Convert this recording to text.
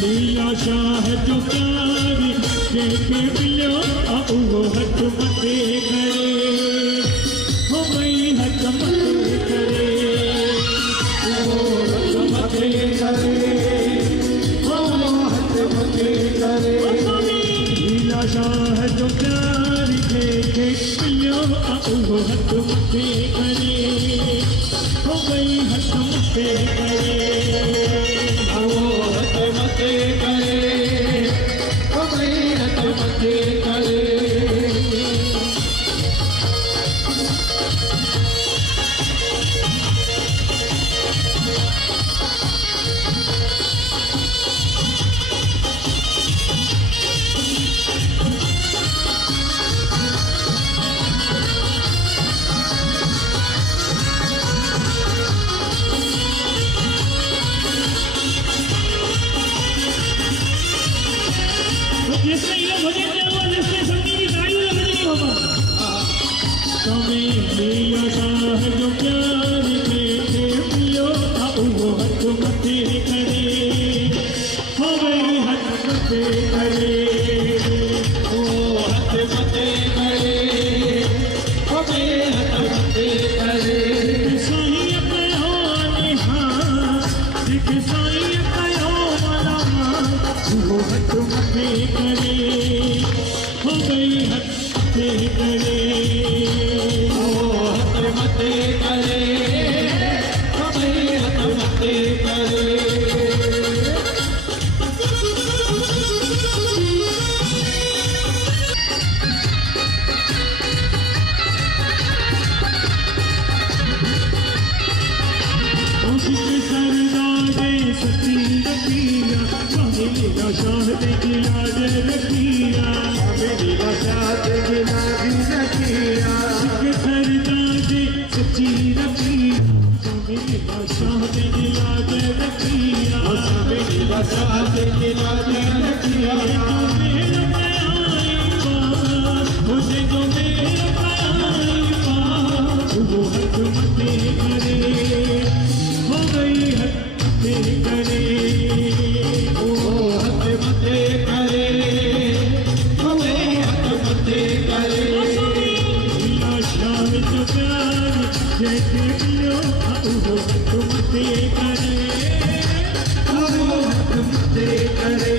लीला शाह जो प्यारी जेके मिलो अब वो हथ मथे करे हो गई हथ मथे करे वो हथ मथे करे हो हथ मथे करे लीला शाह जो प्यारी जेके मिलो अब वो हथ मथे करे हो गई हथ मथे करे लीला शाह जो प्यारी जेके मिलो अब वो हथ मथे करे हो गई हथ मथे करे वो हथ मथे करे हो गई हथ मथे करे साईं कयो निहार दिख साईं कयो माना वो हथ मथे करे हो गई हथ मथे करे मते करे हमें हथ मते करे सरदारे सची रखिया लीला शाह ने गिला रखिया लीला शाह ने गिला रखिया सरदारे सची रखिया लीला शाह ने गिला रखिया लीला शाह ने गिला रखिया मुझे जो मेरा वो हथ मथे करे हो गई हथ मथे करे वो हथ मथे करे हो गई हथ मथे करे लीला शाह जो प्यारी जेके मिलो वो हथ मथे करे वो हथ मथे करे